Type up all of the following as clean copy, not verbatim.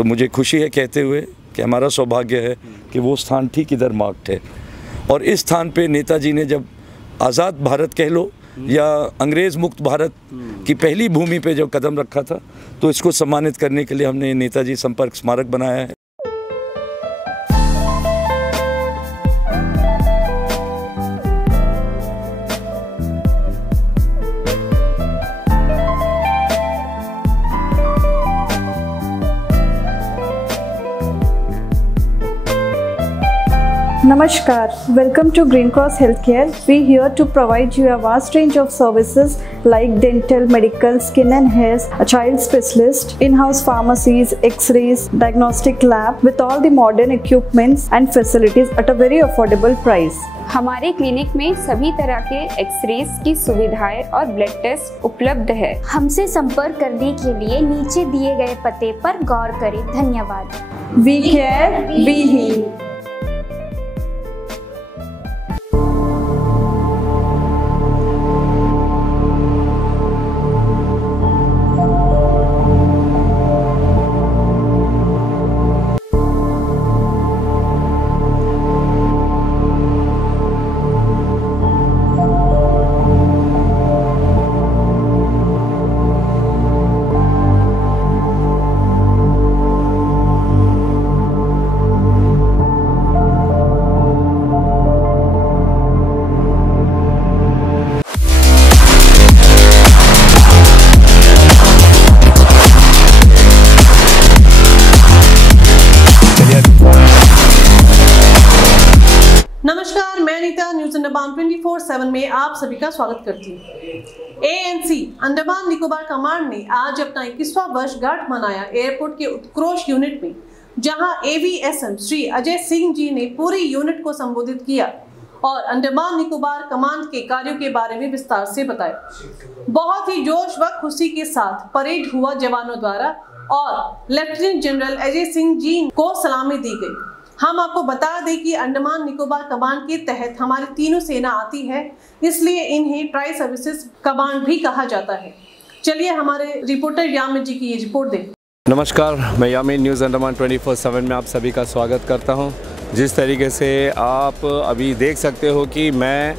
तो मुझे खुशी है कहते हुए कि हमारा सौभाग्य है कि वो स्थान ठीक इधर मार्क्ड है। और इस स्थान पे नेताजी ने जब आज़ाद भारत कह लो या अंग्रेज़ मुक्त भारत की पहली भूमि पे जब कदम रखा था, तो इसको सम्मानित करने के लिए हमने नेताजी संपर्क स्मारक बनाया है। Namaskar, welcome to Green Cross Healthcare. We here to provide you a vast range of services like dental, medical, skin and hair, a child specialist, in-house pharmacies, x-rays, diagnostic lab with all the modern equipments and facilities at a very affordable price. हमारे clinic में सभी तरह के X-rays की सुविधाएं और blood test उपलब्ध है। हमसे संपर्क करने के लिए नीचे दिए गए पते पर गौर करें। धन्यवाद। We care, we heal. नमस्कार, मैं नीता न्यूज अंडमान 24/7 में आप सभी का स्वागत करती हूँ। ANC अंडमान निकोबार कमांड ने आज अपना 21वां वर्षगांठ मनाया एयरपोर्ट के उत्कृष्ट यूनिट में, जहां AVSM श्री अजय सिंह जी ने पूरी यूनिट को संबोधित किया और अंडमान निकोबार कमांड के कार्यों के बारे में विस्तार से बताया। बहुत ही जोश व खुशी के साथ परेड हुआ जवानों द्वारा और लेफ्टिनेंट जनरल अजय सिंह जी को सलामी दी गई। हम आपको बता दें कि अंडमान निकोबार कमांड के तहत हमारी तीनों सेना आती है, इसलिए इन्हें ट्राई सर्विसेज कमांड भी कहा जाता है। चलिए हमारे रिपोर्टर यामिन जी की ये रिपोर्ट दें। नमस्कार, मैं यामिन न्यूज़ अंडमान 24/7 में आप सभी का स्वागत करता हूं। जिस तरीके से आप अभी देख सकते हो कि मैं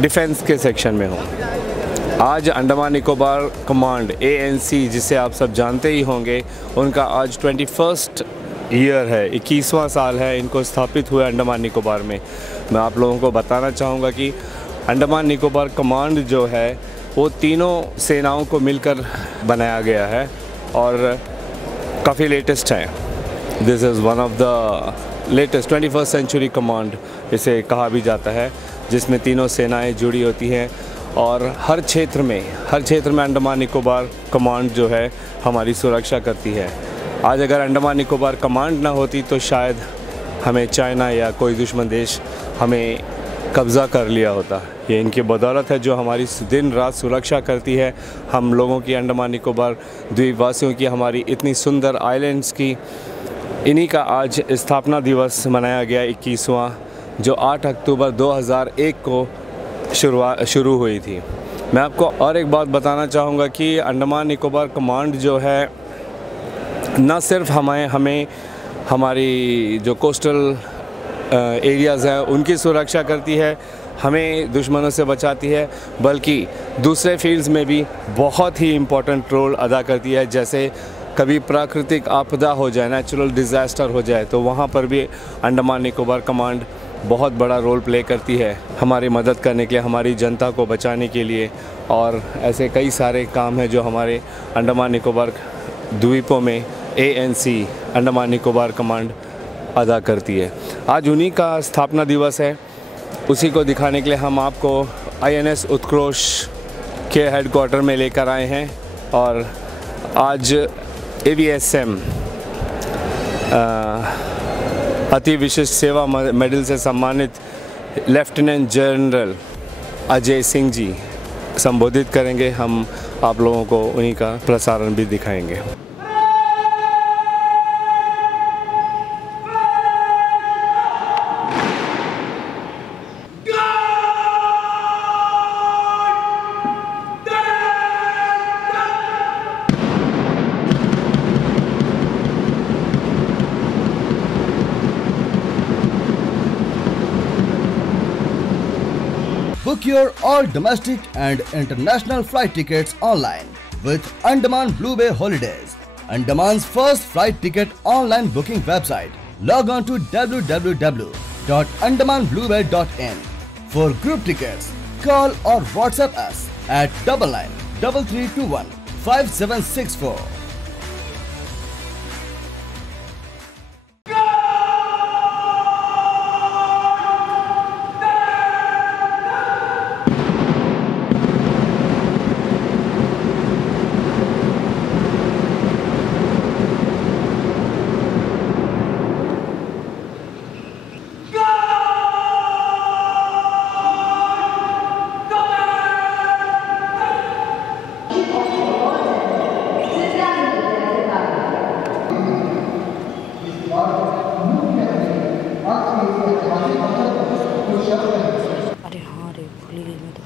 डिफेंस के सेक्शन में हूं। आज अंडमान निकोबार कमांड ANC, जिसे आप सब जानते ही होंगे, उनका आज 21st ईयर है, 21वां साल है इनको स्थापित हुए अंडमान निकोबार में। मैं आप लोगों को बताना चाहूँगा कि अंडमान निकोबार कमांड जो है वो तीनों सेनाओं को मिलकर बनाया गया है और काफ़ी लेटेस्ट है। This is one of the latest 21st century command इसे कहा भी जाता है, जिसमें तीनों सेनाएं जुड़ी होती हैं और हर क्षेत्र में अंडमान निकोबार कमांड जो है हमारी सुरक्षा करती है। आज अगर अंडमान निकोबार कमांड ना होती तो शायद हमें चाइना या कोई दुश्मन देश हमें कब्ज़ा कर लिया होता। ये इनकी बदौलत है जो हमारी दिन रात सुरक्षा करती है। हम लोगों की, अंडमान निकोबार द्वीपवासियों की, हमारी इतनी सुंदर आइलैंड्स की, इन्हीं का आज स्थापना दिवस मनाया गया 21वां, जो 8 अक्टूबर 2001 को शुरू हुई थी। मैं आपको और एक बात बताना चाहूँगा कि अंडमान निकोबार कमांड जो है न सिर्फ हमें हमारी जो कोस्टल एरियाज़ हैं उनकी सुरक्षा करती है, हमें दुश्मनों से बचाती है, बल्कि दूसरे फील्ड्स में भी बहुत ही इम्पोर्टेंट रोल अदा करती है। जैसे कभी प्राकृतिक आपदा हो जाए, नेचुरल डिज़ास्टर हो जाए, तो वहाँ पर भी अंडमान निकोबार कमांड बहुत बड़ा रोल प्ले करती है, हमारी मदद करने के लिए, हमारी जनता को बचाने के लिए। और ऐसे कई सारे काम हैं जो हमारे अंडमान निकोबार द्वीपों में ANC अंडमान निकोबार कमांड अदा करती है। आज उन्हीं का स्थापना दिवस है, उसी को दिखाने के लिए हम आपको INS उत्कृष्ट के हेडक्वार्टर में लेकर आए हैं। और आज AVSM अति विशिष्ट सेवा मेडल से सम्मानित लेफ्टिनेंट जनरल अजय सिंह जी संबोधित करेंगे। हम आप लोगों को उन्हीं का प्रसारण भी दिखाएंगे। Book your all domestic and international flight tickets online with Andaman Blue Bay Holidays, Andaman's first flight ticket online booking website. Log on to www.andamanbluebay.in. For group tickets, call or WhatsApp us at 993321 5764. अरे हाँ रे, भूल गई मैं तो।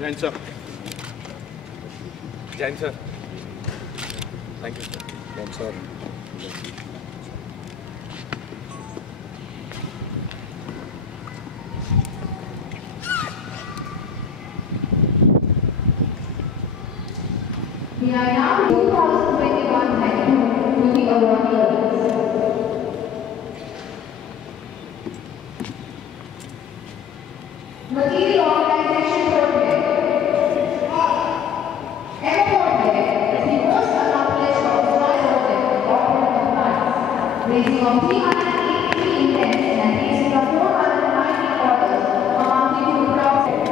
Jain sir. Jain sir. Thank you sir. Jain sir. We are now 2021 Hacking movie award. raising of 383 intents and raising of 490 orders amounting to approximately.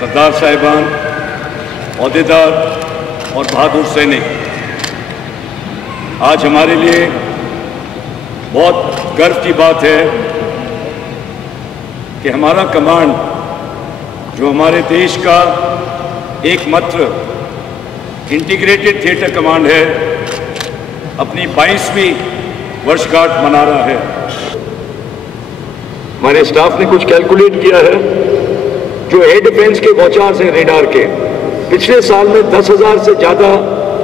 सरदार साहिबान, अहदेदार और बहादुर सैनिक, आज हमारे लिए बहुत गर्व की बात है कि हमारा कमांड, जो हमारे देश का एकमात्र इंटीग्रेटेड थिएटर कमांड है, अपनी 22वीं वर्षगांठ मना रहा है। हमारे स्टाफ ने कुछ कैलकुलेट किया है, जो एयर डिफेंस के वॉचार्स हैं रेडार के, पिछले साल में 10,000 से ज़्यादा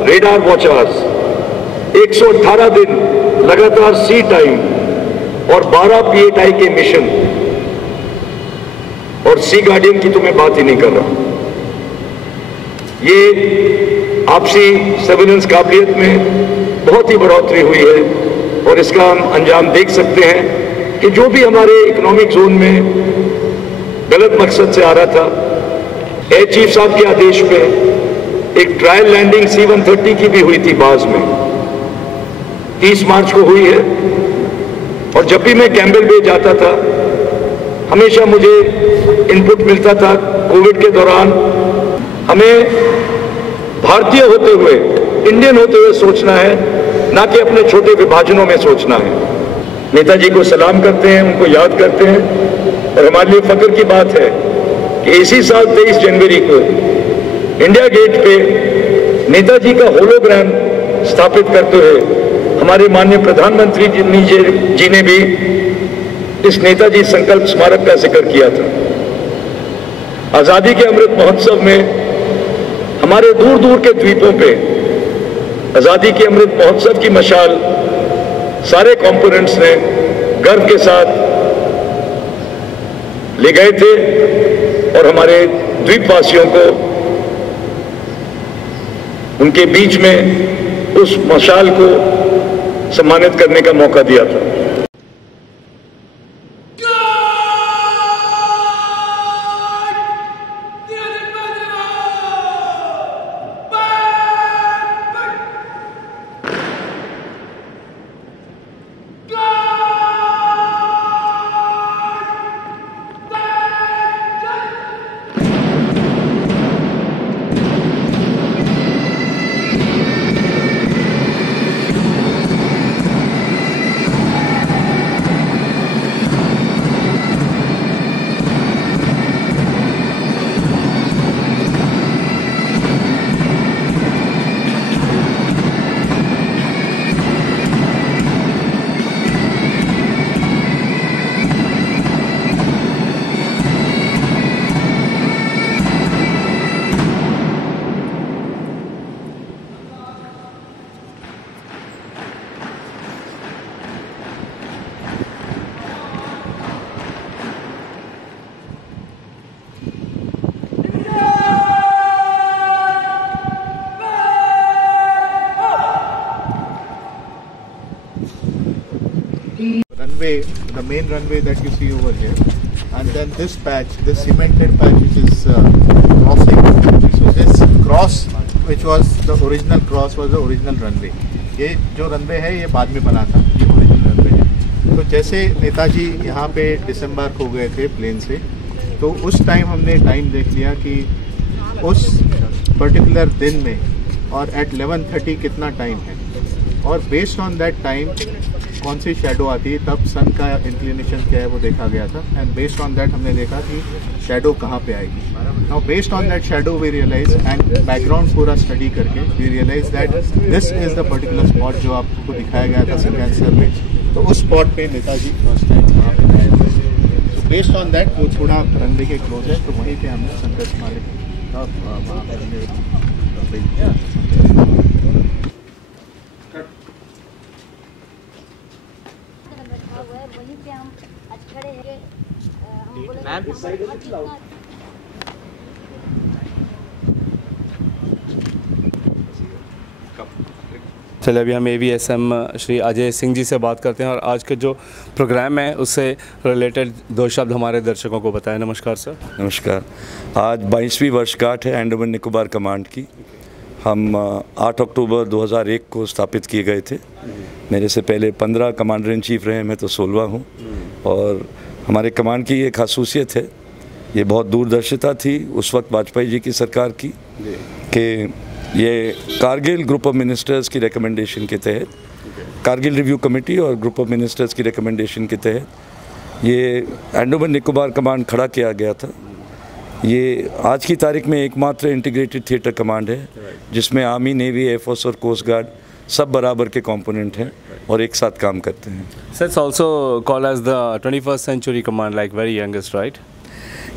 रेडार वॉचार्स, 118 दिन लगातार सी टाइम और 12 PATI के मिशन, और सी गार्डियन की तो मैं बात ही नहीं कर रहा। ये आपसी सर्विलेंस काबिलियत में बहुत ही बढ़ोतरी हुई है, और इसका हम अंजाम देख सकते हैं कि जो भी हमारे इकोनॉमिक जोन में गलत मकसद से आ रहा था, एयर चीफ साहब के आदेश पे एक ट्रायल लैंडिंग C-130 की भी हुई थी बाज में, 30 मार्च को हुई है। और जब भी मैं कैम्बेल बे जाता था, हमेशा मुझे इनपुट मिलता था, कोविड के दौरान हमें भारतीय होते हुए, इंडियन होते हुए सोचना है, ना कि अपने छोटे विभाजनों में सोचना है। नेताजी को सलाम करते हैं, उनको याद करते हैं, और हमारे लिए फख्र की बात है कि इसी साल 23 जनवरी को इंडिया गेट पे नेताजी का होलोग्राम स्थापित करते हुए हमारे माननीय प्रधानमंत्री जी ने भी इस नेताजी संकल्प स्मारक का जिक्र किया था। आजादी के अमृत महोत्सव में हमारे दूर दूर के द्वीपों पे आजादी के अमृत महोत्सव की मशाल सारे कंपोनेंट्स ने गर्व के साथ ले गए थे, और हमारे द्वीपवासियों को उनके बीच में उस मशाल को सम्मानित करने का मौका दिया था। main runway that you see over here, and then this patch, this cemented patch which is crossing. So this cross, which was the original cross, was the original runway. ये जो runway है ये बाद में बना था, ये original runway है। तो जैसे नेताजी यहाँ पे डिसम्बार्क हो गए थे प्लेन से, तो उस टाइम हमने टाइम देख लिया कि उस पर्टिकुलर दिन में और एट 11:30 कितना टाइम है, और बेस्ड ऑन दैट टाइम कौन सी शेडो आती है, तब सन का इंक्लिनेशन क्या है वो देखा गया था, एंड बेस्ड ऑन दैट हमने देखा कि शेडो कहाँ पे आएगी। Now based on that shadow we realize, and background पूरा स्टडी करके we realize that this is the particular spot जो आपको दिखाया गया था सिग्नेचर में। तो उस स्पॉट पे नेताजी फर्स्ट टाइम वहाँ पे आए थे। तो बेस्ड ऑन दैट वो थोड़ा रनवे के क्लोज है, तो वहीं पे हमने संघर्ष स्मारक वहाँ चलिए अभी हम AVSM श्री अजय सिंह जी से बात करते हैं और आज के जो प्रोग्राम है उससे रिलेटेड दो शब्द हमारे दर्शकों को बताएं। नमस्कार सर। नमस्कार। आज 22वीं वर्षगांठ है अंडमान निकोबार कमांड की। हम 8 अक्टूबर 2001 को स्थापित किए गए थे। मेरे से पहले 15 कमांडर इन चीफ रहे, मैं तो 16वां हूँ। और हमारे कमांड की एक खासूसियत है, ये बहुत दूरदर्शिता थी उस वक्त वाजपेयी जी की सरकार की, कि ये कारगिल ग्रुप ऑफ मिनिस्टर्स की रिकमेंडेशन के तहत, कारगिल रिव्यू कमेटी और ग्रुप ऑफ मिनिस्टर्स की रिकमेंडेशन के तहत ये अंडमान निकोबार कमांड खड़ा किया गया था। ये आज की तारीख में एकमात्र इंटीग्रेटेड थिएटर कमांड है जिसमें आर्मी, नेवी, एयरफोर्स और कोस्ट गार्ड सब बराबर के कंपोनेंट हैं और एक साथ काम करते हैं। Sir, it's also called as the 21st century command, like very youngest, right?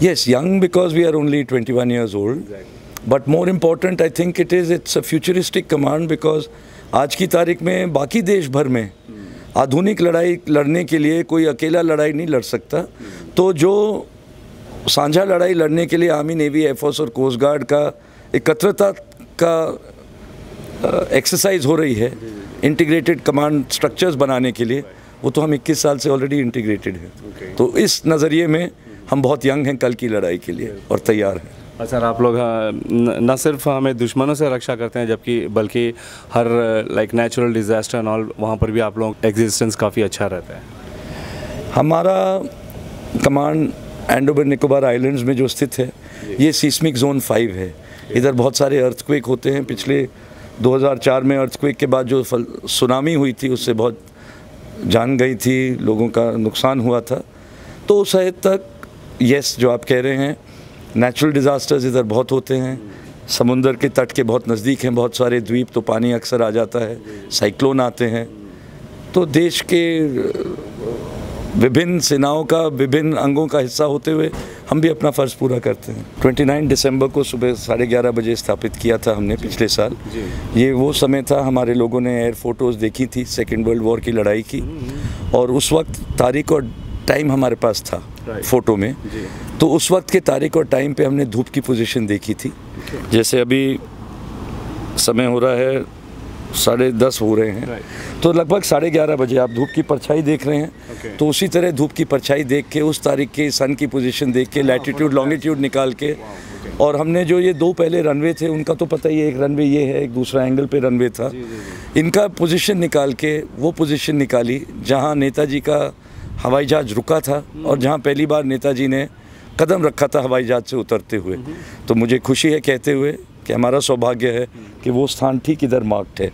Yes, young because we are only 21 years old. Exactly. But more important, I think it's a futuristic command because आज की तारीख में बाकी देश भर में आधुनिक लड़ाई लड़ने के लिए कोई अकेला लड़ाई नहीं लड़ सकता। तो जो साझा लड़ाई लड़ने के लिए आर्मी, नेवी, एयरफोर्स और कोस्ट गार्ड का एकत्रता का एक्सरसाइज हो रही है इंटीग्रेटेड कमांड स्ट्रक्चर्स बनाने के लिए, वो तो हम 21 साल से ऑलरेडी इंटीग्रेटेड हैं। तो इस नज़रिए में हम बहुत यंग हैं कल की लड़ाई के लिए और तैयार हैं। सर, आप लोग न सिर्फ हमें दुश्मनों से रक्षा करते हैं जबकि बल्कि हर like natural disaster and all, वहाँ पर भी आप लोगों एग्जिस्टेंस काफ़ी अच्छा रहता है। हमारा कमांड अंडमान निकोबार आइलैंड्स में जो स्थित है ये सीस्मिक जोन 5 है। इधर बहुत सारे अर्थक्वेक होते हैं। पिछले 2004 में अर्थक्वेक के बाद जो सुनामी हुई थी उससे बहुत जान गई थी, लोगों का नुकसान हुआ था। तो उस हद तक यस, जो आप कह रहे हैं, नेचुरल डिज़ास्टर्स इधर बहुत होते हैं। समुंदर के तट के बहुत नज़दीक हैं बहुत सारे द्वीप, तो पानी अक्सर आ जाता है, साइक्लोन आते हैं। तो देश के विभिन्न सेनाओं का विभिन्न अंगों का हिस्सा होते हुए हम भी अपना फ़र्ज़ पूरा करते हैं। 29 दिसंबर को सुबह 11:30 बजे स्थापित किया था हमने पिछले साल। ये वो समय था, हमारे लोगों ने एयर फोटोज़ देखी थी सेकेंड वर्ल्ड वॉर की लड़ाई की, और उस वक्त तारीख और टाइम हमारे पास था फ़ोटो में। तो उस वक्त के तारीख और टाइम पे हमने धूप की पोजीशन देखी थी। जैसे अभी समय हो रहा है 10:30 हो रहे हैं, तो लगभग 11:30 बजे आप धूप की परछाई देख रहे हैं। तो उसी तरह धूप की परछाई देख के, उस तारीख के सन की पोजीशन देख के, लैटिट्यूड लॉन्गिट्यूड निकाल के, और हमने जो ये दो पहले रनवे थे उनका तो पता ही है, एक रनवे ये है, एक दूसरा एंगल पे रनवे था। इनका पोजीशन निकाल के वो पोजीशन निकाली जहाँ नेताजी का हवाई जहाज़ रुका था और जहाँ पहली बार नेताजी ने कदम रखा था हवाई जहाज़ से उतरते हुए। तो मुझे खुशी है कहते हुए कि हमारा सौभाग्य है कि वो स्थान ठीक इधर मार्क्ड है।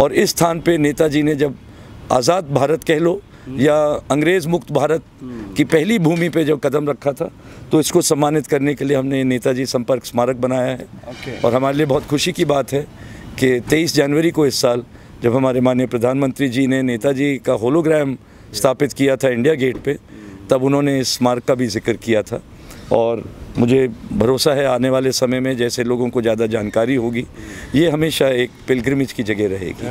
और इस स्थान पे नेताजी ने जब आज़ाद भारत कह लो या अंग्रेज़ मुक्त भारत की पहली भूमि पे जब कदम रखा था, तो इसको सम्मानित करने के लिए हमने नेताजी संपर्क स्मारक बनाया है। और हमारे लिए बहुत खुशी की बात है कि 23 जनवरी को इस साल जब हमारे माननीय प्रधानमंत्री जी ने नेताजी का होलोग्राम स्थापित किया था इंडिया गेट पे, तब उन्होंने इस स्मारक का भी जिक्र किया था। और मुझे भरोसा है आने वाले समय में जैसे लोगों को ज़्यादा जानकारी होगी, ये हमेशा एक पिलग्रिमेज की जगह रहेगी।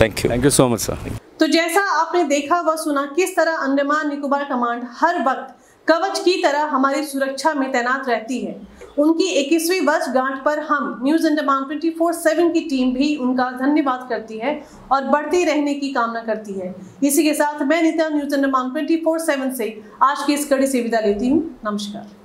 Thank you so much sir. तो जैसा आपने देखा व सुना किस तरह अंडमान निकोबार कमांड हर वक्त कवच की तरह हमारी सुरक्षा में तैनात रहती है। उनकी 21वीं वर्षगांठ पर हम न्यूज अंडमान 24/7 की टीम भी उनका धन्यवाद करती है और बढ़ती रहने की कामना करती है। इसी के साथ मैं नीता न्यूज अंडमान 24/7 से आज की इस कड़ी से विदा लेती हूँ। नमस्कार।